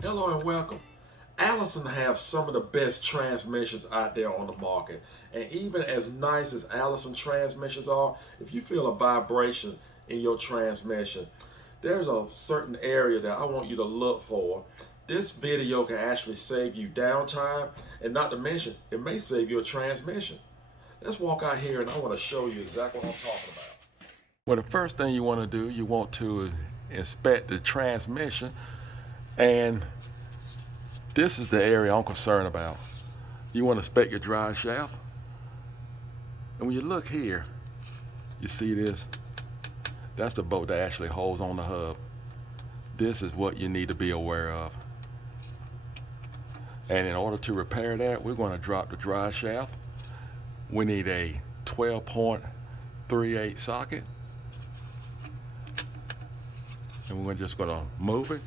Hello and welcome. Allison has some of the best transmissions out there on the market. And even as nice as Allison transmissions are, if you feel a vibration in your transmission, there's a certain area that I want you to look for. This video can actually save you downtime, and not to mention, it may save you a transmission. Let's walk out here and I want to show you exactly what I'm talking about. Well, the first thing you want to do, you want to inspect the transmission, and this is the area I'm concerned about. You want to inspect your drive shaft. And when you look here, you see this? That's the bolt that actually holds on the hub. This is what you need to be aware of. And in order to repair that, we're going to drop the drive shaft. We need a 12.38 socket. And we're just going to move it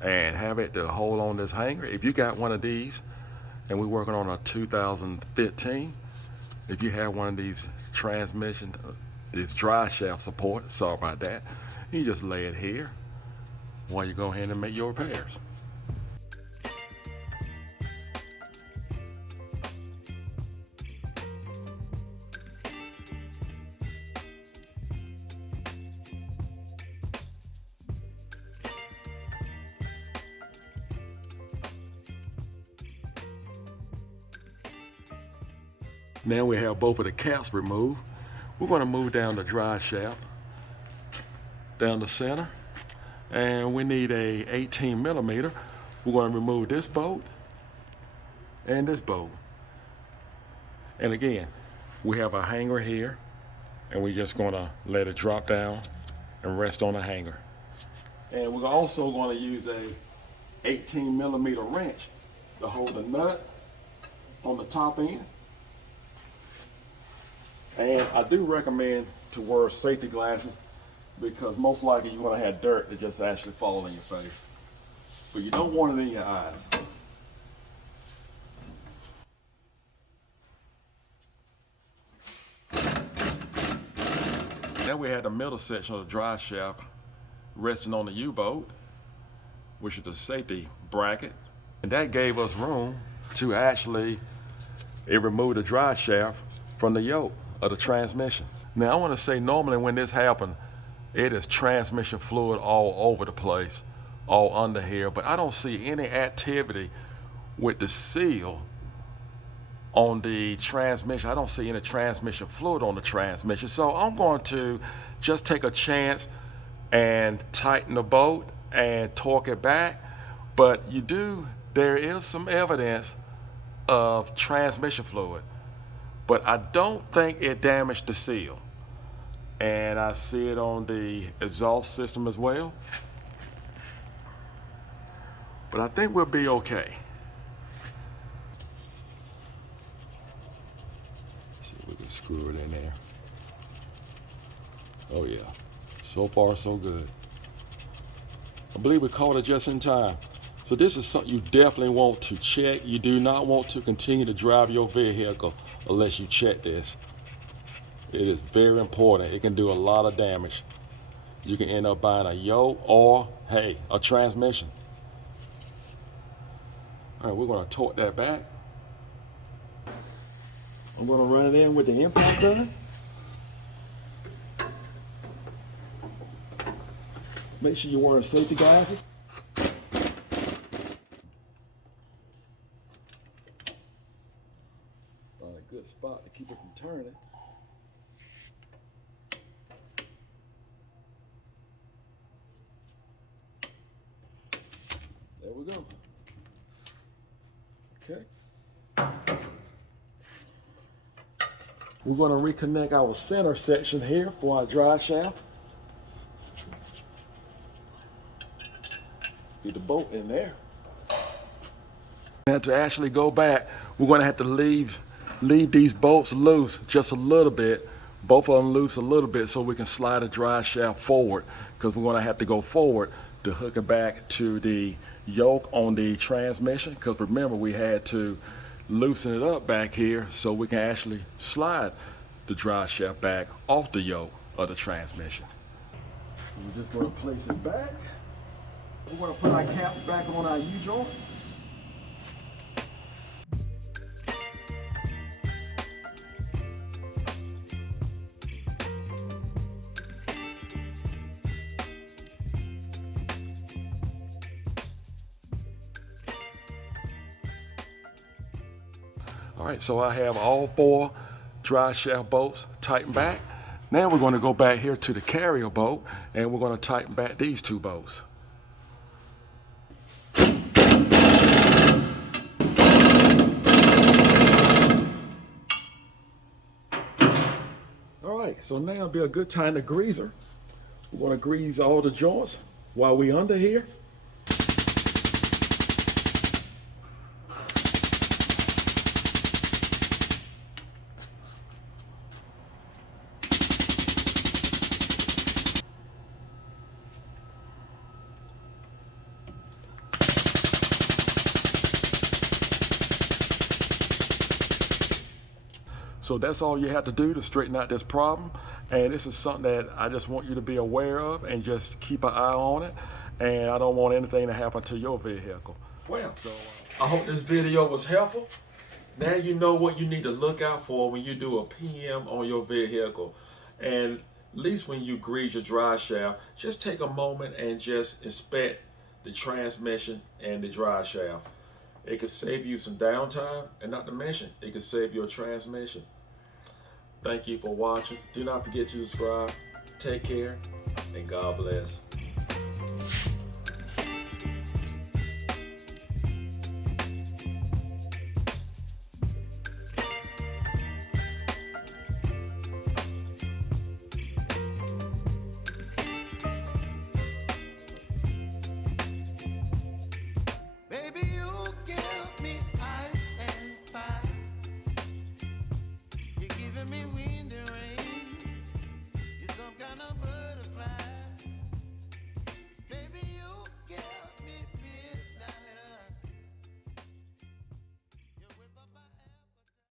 and have it to hold on this hanger. If you got one of these, and we're working on a 2015, if you have one of these transmission, this drive shaft support, sorry about that, you just lay it here while you go ahead and make your repairs. Now we have both of the caps removed. We're going to move down the drive shaft, down the center, and we need a 18 millimeter. We're going to remove this bolt and this bolt. And again, we have a hanger here, and we're just going to let it drop down and rest on the hanger. And we're also going to use a 18 millimeter wrench to hold the nut on the top end. And I do recommend to wear safety glasses, because most likely you're going to have dirt that just actually fall in your face. But you don't want it in your eyes. Now we had the middle section of the drive shaft resting on the U-bolt, which is the safety bracket. And that gave us room to actually remove the drive shaft from the yoke of the transmission. Now I want to say, normally when this happened, it is transmission fluid all over the place, all under here, but I don't see any activity with the seal on the transmission. I don't see any transmission fluid on the transmission. So I'm going to just take a chance and tighten the bolt and torque it back. But there is some evidence of transmission fluid, but I don't think it damaged the seal. And I see it on the exhaust system as well. But I think we'll be okay. See if we can screw it in there. Oh yeah, so far so good. I believe we caught it just in time. So this is something you definitely want to check. You do not want to continue to drive your vehicle unless you check this. It is very important. It can do a lot of damage. You can end up buying a yoke or, hey, a transmission. All right, we're going to torque that back. I'm going to run it in with the impact gun. Make sure you're wearing safety glasses. Find a good spot to keep it from turning. There we go. Okay. We're going to reconnect our center section here for our drive shaft. Get the bolt in there. And to actually go back, we're going to have to leave these bolts loose just a little bit. Both of them loose a little bit, so we can slide the drive shaft forward, because we're going to have to go forward to hook it back to the yoke on the transmission. Because remember, we had to loosen it up back here so we can actually slide the drive shaft back off the yoke of the transmission. So we're just going to place it back. We're going to put our caps back on our U-joint. All right, so I have all 4 dry shaft bolts tightened back. Now we're going to go back here to the carrier bolt and we're going to tighten back these 2 bolts. All right, so now it'll be a good time to grease her. We're going to grease all the joints while we're under here. So that's all you have to do to straighten out this problem. And this is something that I just want you to be aware of and just keep an eye on it. And I don't want anything to happen to your vehicle. Well, so I hope this video was helpful. Now you know what you need to look out for when you do a PM on your vehicle. And at least when you grease your drive shaft, just take a moment and just inspect the transmission and the drive shaft. It could save you some downtime, and not to mention, it could save your transmission. Thank you for watching. Do not forget to subscribe. Take care, and God bless. Me wind and rain, you're some kind of butterfly.